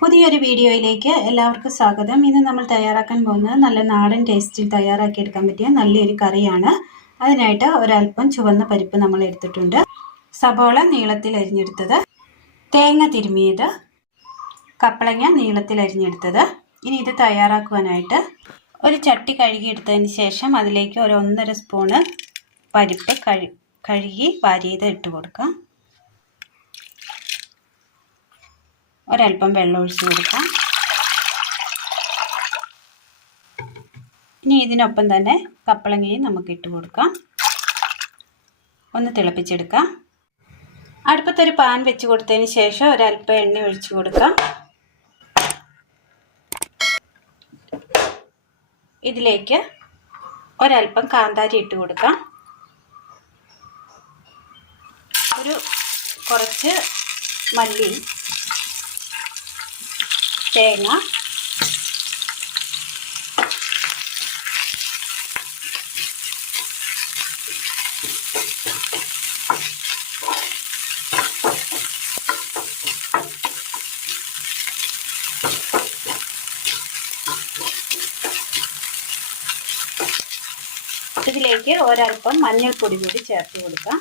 പുതിയൊരു വീഡിയോയിലേക്ക് എല്ലാവർക്കും സ്വാഗതം. ഇന്ന് നമ്മൾ തയ്യാറാക്കാൻ പോകുന്നത് നല്ല നാടൻ ടേസ്റ്റിൽ തയ്യാറാക്കിയെടുക്കാൻ പറ്റിയ നല്ലൊരു കറിയാണ്. അതിനായിട്ട് ഒരല്പം ചുവന്ന പരിപ്പ് നമ്മൾ എടുത്തിട്ടുണ്ട്, സബോള നീളത്തിൽ അരിഞ്ഞെടുത്തത്, തേങ്ങ തിരുമിയത്, കപ്പളങ്ങ നീളത്തിൽ അരിഞ്ഞെടുത്തത്. ഇനി ഇത് തയ്യാറാക്കുവാനായിട്ട് ഒരു ചട്ടി കഴുകിയെടുത്തതിന് ശേഷം അതിലേക്ക് ഒരു 1.5 സ്പൂണ് പരിപ്പ് കഴുകി വാരിയത് ഇട്ട് കൊടുക്കാം. ഒരല്പം വെള്ളം ഒഴിച്ച് കൊടുക്കാം. ഇനി ഇതിനൊപ്പം തന്നെ കപ്പളങ്ങയും നമുക്ക് ഇട്ട് കൊടുക്കാം. ഒന്ന് തിളപ്പിച്ചെടുക്കാം. അടുപ്പത്തൊരു പാൻ വെച്ച് കൊടുത്തതിന് ശേഷം ഒരല്പം എണ്ണ ഒഴിച്ച് കൊടുക്കാം. ഇതിലേക്ക് ഒരല്പം കാന്താരി ഇട്ട് കൊടുക്കാം. കുറച്ച് മല്ലി, തേങ്ങ, ഇതിലേക്ക് ഒരല്പം മഞ്ഞൾപ്പൊടി കൂടി ചേർത്ത് കൊടുക്കാം.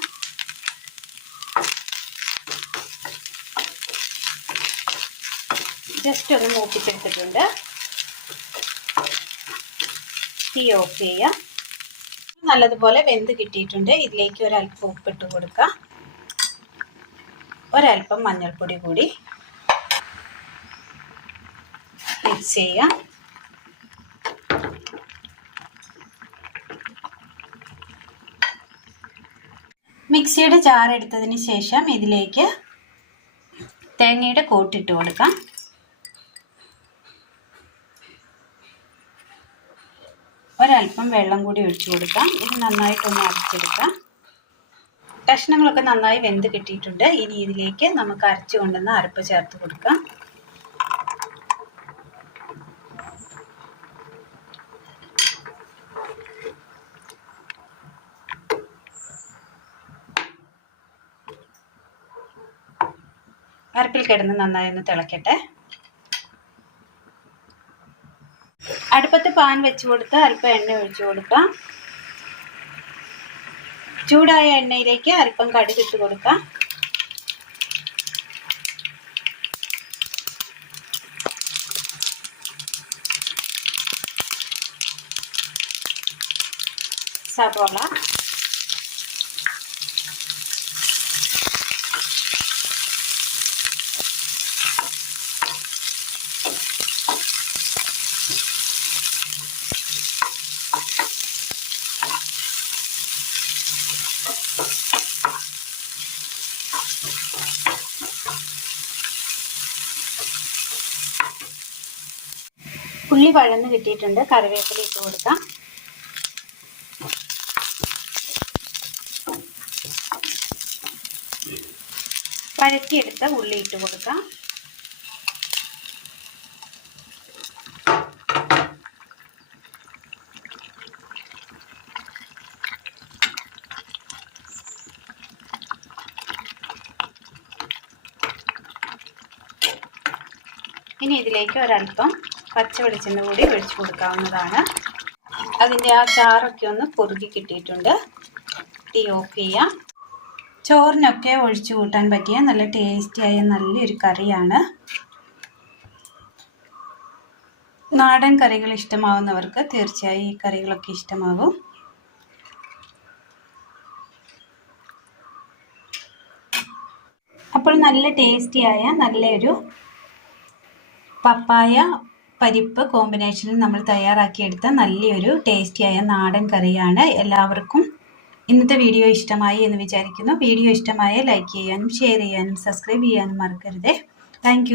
ജസ്റ്റ് ഒന്ന് മൂപ്പിച്ചെടുത്തിട്ടുണ്ട്. തീ ഓഫ് ചെയ്യാം. നല്ലതുപോലെ വെന്ത് കിട്ടിയിട്ടുണ്ട്. ഇതിലേക്ക് ഒരല്പം ഉപ്പിട്ട് കൊടുക്കാം. ഒരല്പം മഞ്ഞൾപ്പൊടി കൂടി മിക്സ് ചെയ്യാം. മിക്സിയുടെ ജാർ എടുത്തതിന് ശേഷം ഇതിലേക്ക് തേങ്ങയുടെ കൂട്ടിട്ട് കൊടുക്കാം. ഒരല്പം വെള്ളം കൂടി ഒഴിച്ചു കൊടുക്കാം. ഇത് നന്നായിട്ടൊന്ന് അരച്ചെടുക്കാം. കഷ്ണങ്ങളൊക്കെ നന്നായി വെന്ത് കിട്ടിയിട്ടുണ്ട്. ഇനി ഇതിലേക്ക് നമുക്ക് അരച്ചു കൊണ്ടുവന്ന അരപ്പ് ചേർത്ത് കൊടുക്കാം. അരപ്പിൽ കിടന്ന് നന്നായി ഒന്ന് തിളക്കട്ടെ. അടുപ്പത്ത് പാൻ വെച്ച് കൊടുത്ത് അല്പം എണ്ണ ഒഴിച്ചു കൊടുക്കാം. ചൂടായ എണ്ണയിലേക്ക് അല്പം കടുക് ഇട്ട് കൊടുക്കാം. സബോള, ഉള്ളി വഴന്ന് കിട്ടിയിട്ടുണ്ട്. കറിവേപ്പില ഇട്ട് കൊടുക്കാം. വഴറ്റിയെടുത്ത ഉള്ളി ഇട്ട് കൊടുക്കാം. ഇനി ഇതിലേക്ക് ഒരല്പം പച്ച വെളിച്ചെണ്ണ കൂടി ഒഴിച്ചു കൊടുക്കാവുന്നതാണ്. അതിൻ്റെ ആ ചാറൊക്കെ ഒന്ന് കുറുകി കിട്ടിയിട്ടുണ്ട്. തീ ഓഫ് ചെയ്യാം. ചോറിനൊക്കെ ഒഴിച്ചു കൂട്ടാൻ പറ്റിയ നല്ല ടേസ്റ്റിയായ നല്ലൊരു കറിയാണ്. നാടൻ കറികൾ ഇഷ്ടമാവുന്നവർക്ക് തീർച്ചയായും ഈ കറികളൊക്കെ ഇഷ്ടമാകും. അപ്പോൾ നല്ല ടേസ്റ്റിയായ നല്ലൊരു പപ്പായ പരിപ്പ് കോമ്പിനേഷനിൽ നമ്മൾ തയ്യാറാക്കിയെടുത്ത നല്ലൊരു ടേസ്റ്റിയായ നാടൻ കറിയാണ്. എല്ലാവർക്കും ഇന്നത്തെ വീഡിയോ ഇഷ്ടമായി എന്ന് വിചാരിക്കുന്നു. വീഡിയോ ഇഷ്ടമായ ലൈക്ക് ചെയ്യാനും ഷെയർ ചെയ്യാനും സബ്സ്ക്രൈബ് ചെയ്യാനും മറക്കരുതേ. താങ്ക്